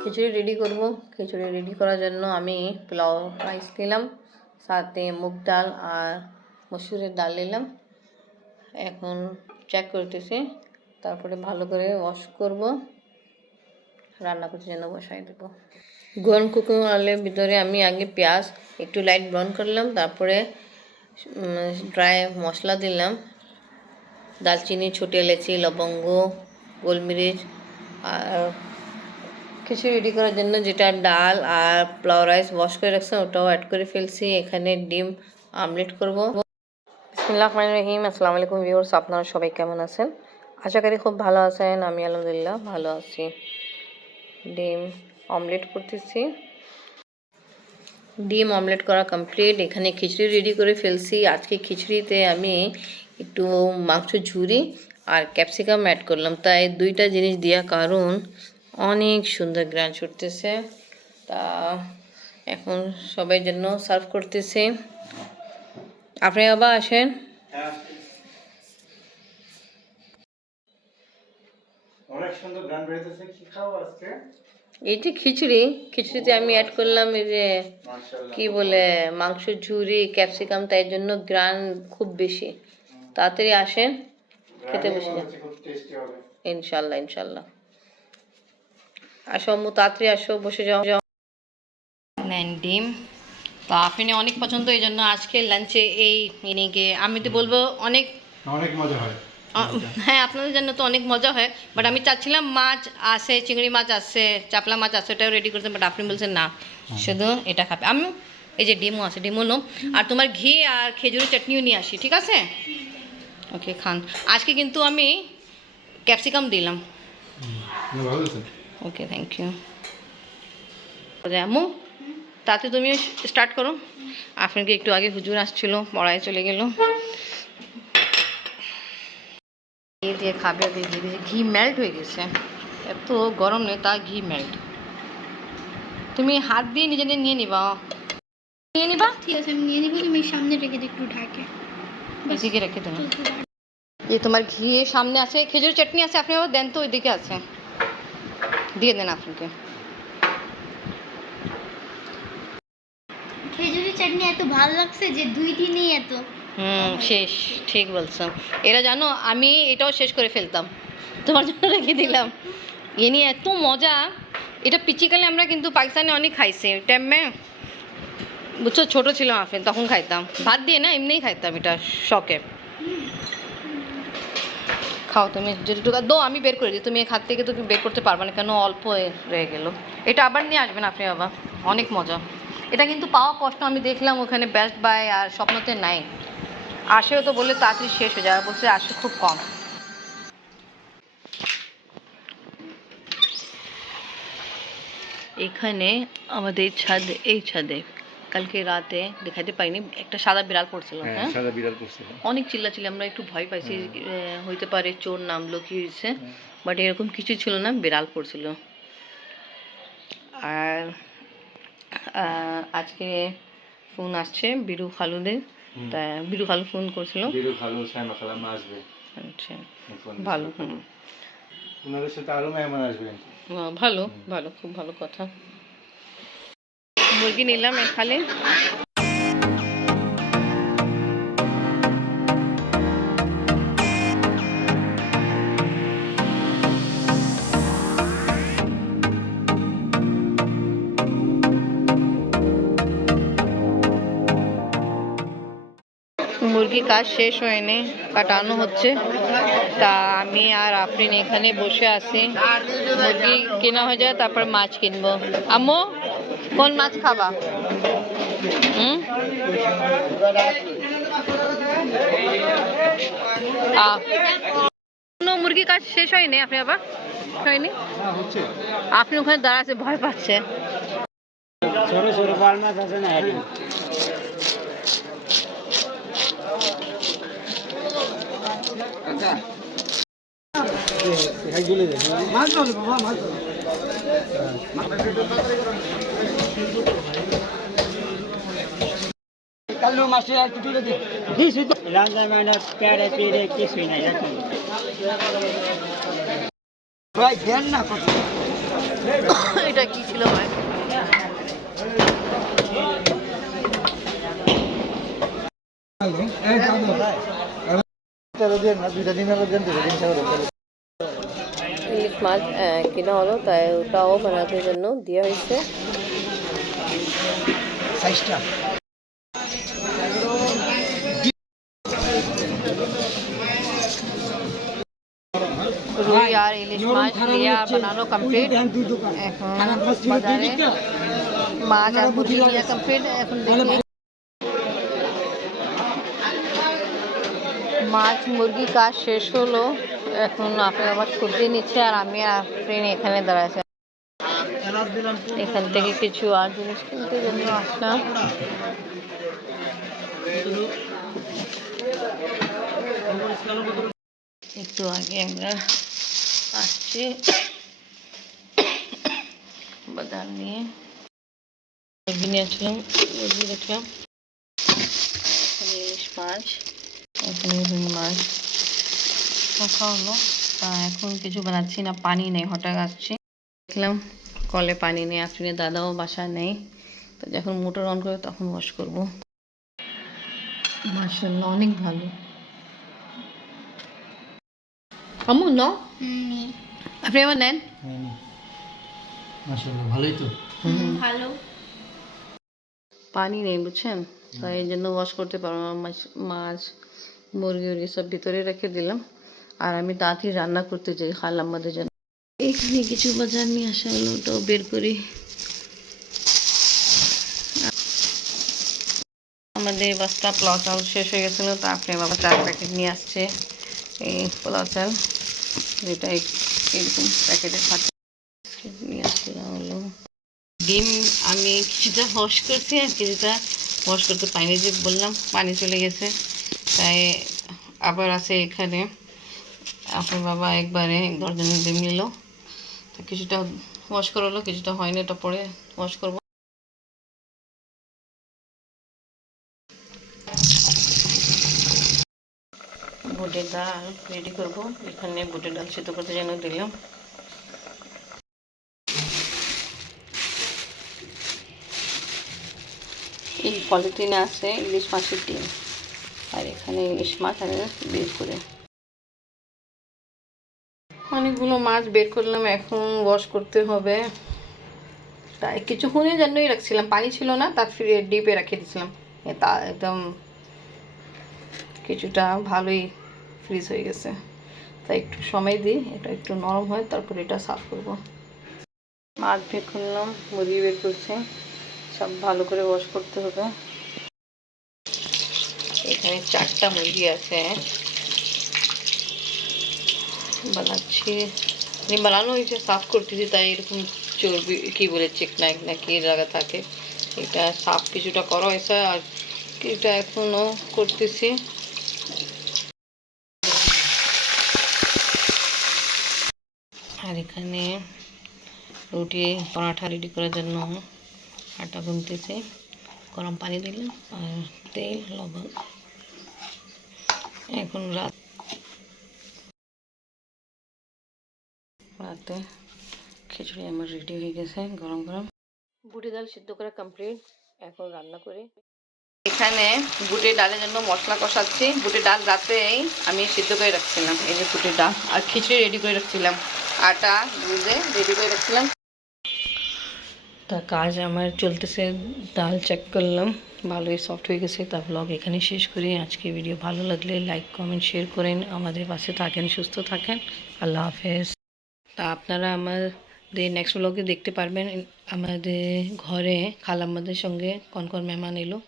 খিচুড়ি ready করব। খিচুড়ি ready করার জন্য আমি পোলাও রাইস নিলাম, সাথে মুগ ডাল আর মসুরের ডাল নিলাম। এখন চেক করতেছি, তারপরে ভালো করে ওয়াশ করব। রান্না করতে জন্য বসাই দেবো। গরম কুকিং অয়েলের ভিতরে আমি আগে পেঁয়াজ একটু লাইট ব্রাউন করলাম, তারপরে ড্রাই মশলা দিলাম। দালচিনি ছোটো এলাচি, লবঙ্গ, গোলমরিচ আর খিচুড়ি রেডি করার জন্য যেটা ডাল আর পোলাও রাইস ওয়াশ করে রাখছেন ওটাও অ্যাড করে ফেলছি। এখানে ডিম আমলেট করব। বিসমিল্লাহ রহমান রহিম আসসালামু আলাইকুম ভিউয়ার্স আপনারা সবাই কেমন আছেন? আশা করি খুব ভালো আছেন আমি আলহামদুলিল্লাহ ভালো আছি। ডিম অমলেট করতেছি। ডিম অমলেট করা কমপ্লিট এখানে খিচুড়ি রেডি করে ফেলছি। আজকে খিচুড়িতে আমি একটু মাংস ঝুরি আর ক্যাপসিকাম অ্যাড করলাম। তাই দুইটা জিনিস দেওয়া কারণ অনেক সুন্দর গ্রান ছুটতেছে। তা এখন সবাই জন্য সার্ভ করতেছে। আপনি আবার আসেন। যে খিচুড়ি। খিচুড়িতে আমি অ্যাড করলাম এই যে কি বলে মাংস ঝুরি ক্যাপসিকাম তাই জন্য গ্রান খুব বেশি। তাড়াতাড়ি আসেন খেতে বসে ইনশাল্লাহ ইনশাল্লাহ আসো আম্মু তাড়াতাড়ি আসো বসে যাও। যাও নেন ডিম। তো আপনি অনেক পছন্দ এই জন্য আজকে লাঞ্চে এই মিনিকে আমি তো বলব অনেক অনেক মজা হয়। হ্যাঁ আপনাদের জন্য তো অনেক মজা হয় বাট আমি চাচ্ছিলাম মাছ আসে চিংড়ি মাছ আসে চাপলা মাছ আসে ওটাও রেডি করতেন বাট আপনি বলছেন না। শুধু এটা খাবে। আমি এই যে ডিমও আছে ডিমও নো। আর তোমার ঘি আর খেজুরের চাটনিও নিয়ে আসি ঠিক আছে? ওকে খান। আজকে কিন্তু আমি ক্যাপসিকাম দিলাম। আছে ওকে থ্যাংক ইউ আম্মু তাতে তুমি স্টার্ট করো। আপনাকে একটু আগে হুজুর আসছিল পড়ায় চলে গেল। ঘি দিয়ে খাবে দিয়ে ঘি মেল্ট হয়ে গেছে। এত গরম নেই তা ঘি মেল্ট তুমি হাত দিয়ে নিজে নিয়ে নিবা। নিয়ে নিবা? ঠিক আছে আমি নিয়ে নিবো তুমি সামনে রেখে দিও একটু ঢাকে। এদিকে রেখে দেবো। এই তোমার ঘি সামনে আছে খেজুর চাটনি আছে আপনি আবার দেন তো ওইদিকে আছে। দিয়ে দেন আপনাকে। খেজুরি চাটনি এত ভালো লাগছে যে দুই দিনেই এত। হুম শেষ ঠিক বলছো। এরা জানো আমি এটাও শেষ করে ফেলতাম। তোমার জন্য রেখে দিলাম। এ নিয়ে এত মজা। এটা পিচিকালে আমরা কিন্তু পাকিস্তানে অনেক খাইছি। টাইমে বুঝছ ছোটো ছিলাম আপনি তখন খাইতাম। ভাত দিয়ে না এমনিই খাইতাম এটা শখে। খাও, তুমি যেটুকু দো, আমি বের করে দিই। তুমি এক হাত থেকে তো বের করতে পারবে না, কেন অল্প রয়ে গেল। এটা আবার নিয়ে আসবেন আপনি বাবা, অনেক মজা। এটা কিন্তু পাওয়া কষ্ট, আমি দেখলাম ওখানে বেস্ট বাই আর স্বপ্নতে নাই। আসেও তো বললে তাড়াতাড়ি শেষ হয়ে যাবে, বলছে আসে খুব কম। এখানে আমাদের ছাদ, এই ছাদে কালকে রাতে দেখাতে পাইনি একটা সাদা বিড়াল পড়ছিল হ্যাঁ হ্যাঁ? সাদা বিড়াল করছিল অনেক চিল্লাচিল্লি আমরা একটু ভয় পাইছি হইতে পারে চোর নামলো কি হয়েছে বাট এরকম কিছু ছিল না বিড়াল পড়ছিল। আর আজকে ফোন আসছে বিরু খালুদের তা বিরু খালু ফোন করছিল। বিরু ভালো সাইমা খালাম আসবে। আচ্ছা ভালো হুম। ওনাদের সাথে আরও মেহমান আসবে। ভালো ভালো খুব ভালো কথা। মুরগি নিলাম খালি মুরগি কাজ শেষ হয়নি, কাটানো হচ্ছে। তা আমি আর আফরিন এখানে বসে আছি। মুরগি কেনা হয়ে যায়, তারপর মাছ কিনবো। আম্মু? কোন মাছ খাবা? হুম? কোনো মুরগি কাজ শেষ হয়নি আপনি আবার? হয়নি? আপনি ওখানে দাঁড়াচ্ছে ভয় পাচ্ছে। ছোট ছোট পাল মাছ আছে না আচ্ছা মাছ কালু মাসে আর কিছু দে রান্না মানে প্যারে পেরে কিছুই নাই এখন ভাই ধ্যান না কত এটা কি ছিল ভাই? ইলিশ মাছ আহ, কেনা হলো তাই ওটাও বানানোর জন্য দেওয়া হয়েছে। রুই আর ইলিশ মাছ লিয়া বানানো কমপ্লিট এখন বাজারে মাছ আর মুরগি লিয়া কমপ্লিট এখন দেখি। মাছ মুরগি কাজ শেষ হলো। এখন আপনি আবার সবজি নিচ্ছে আর আমি আর ফ্রেন্ড এখানে দাঁড়াইছে এখান থেকে কিছু আর জিনিস কিনতে জন্য আসলাম। একটু আগে আমরা আসছি। বাজার নিয়ে। মুরগি মাছ। রাখা হলো তা এখন কিছু বানাচ্ছি না পানি নেই হঠাৎ আসছি। দেখলাম কলে পানি নেই আফরিনের দাদাও বাসা নেই। তো যখন মোটর অন করে তখন ওয়াশ করব। মার্শাল্লাহ অনেক ভালো। আমু ন হুম, আপনি এবার নেন। মাশাআল্লাহ ভালোই তো। ভালো। পানি নেই বুঝছেন? তাই এই জন্য ওয়াশ করতে পারব না। মাছ মাছ মুরগি উরগি সব ভিতরে রেখে দিলাম। আর আমি তাড়াতাড়ি রান্না করতে চাই খাল আমাদের জন্য এখানে কিছু বাজার নিয়ে আসা হলো ওটাও বের করি। আমাদের বস্তা পোলাও চাল শেষ হয়ে গেছিল তো আপনি বাবা চার প্যাকেট নিয়ে আসছে। এই পোলাও চাল যেটা এরকম প্যাকেটে থাকে নিয়ে আসলাম হলো। ডিম আমি কিছুটা ওয়াশ করছি আর কিছুটা ওয়াশ করতে পাইনি যে বললাম পানি চলে গেছে। তাই আবার আছে এখানে। আপনার বাবা একবারে এক দর্জনের ডিম নিল। তো কিছুটা ওয়াশ করল, কিছুটা হয়নি, এটা পরে ওয়াশ করব। বুটের ডাল রেডি করব। এখানে বুটের ডাল সিদ্ধ করতে যেন দিলাম। এই পলিথিনে আছে ইলিশ মাছের ডিম। আর এখানে ইলিশ মাছ আমি বের করে অনেকগুলো মাছ বের করলাম, এখন ওয়াশ করতে হবে। তাই কিছুক্ষণের জন্যই রাখছিলাম, পানি ছিল না, তার ফিরে ডিপে রেখে দিয়েছিলাম। তা একদম কিছুটা ভালোই ফ্রিজ হয়ে গেছে। তাই একটু সময় দিই, এটা একটু নরম হয়, তারপর এটা সাফ করব। মাছ বের করলাম, মুরগি বের করছি, সব ভালো করে ওয়াশ করতে হবে। এখানে চারটা মুরগি আছে। বানাচ্ছি। মানে বানানো হয়েছে, সাফ করতেছি, তাই এরকম চর্বি, কি বলে চিকনা না কি জায়গা থাকে। এটা সাফ কিছুটা করা হয়েছে, আর এটা এখনও করতেছি। আর এখানে রুটি পরাঠা রেডি করার জন্য আটা গুনতেছি। গরম পানি দিলাম, আর তেল, লবণ। এখন রাত রাতে খিচুড়ি আমার রেডি হয়ে গেছে গরম গরম। বুটি ডাল সিদ্ধ করা কমপ্লিট এখন রান্না করি। এখানে বুটের ডালের জন্য মশলা কষাচ্ছি। বুটের ডাল রাতেই আমি সিদ্ধ করে রাখছিলাম এই যে বুটের ডাল। আর খিচুড়ি রেডি করে রাখছিলাম। আটা দুধে রেডি করে রাখছিলাম। তা কাজ আমার চলতেছে ডাল চেক করলাম ভালোই সফট হয়ে গেছে। তা ব্লগ এখানে শেষ করি। আজকে ভিডিও ভালো লাগলে লাইক কমেন্ট শেয়ার করেন। আমাদের পাশে থাকেন সুস্থ থাকেন। আল্লাহ হাফেজ। তা আপনারা আমাদের নেক্সট ব্লগে দেখতে পারবেন, আমাদের ঘরে খালাম্মাদের সঙ্গে কনকর কোন মেহমান এলো।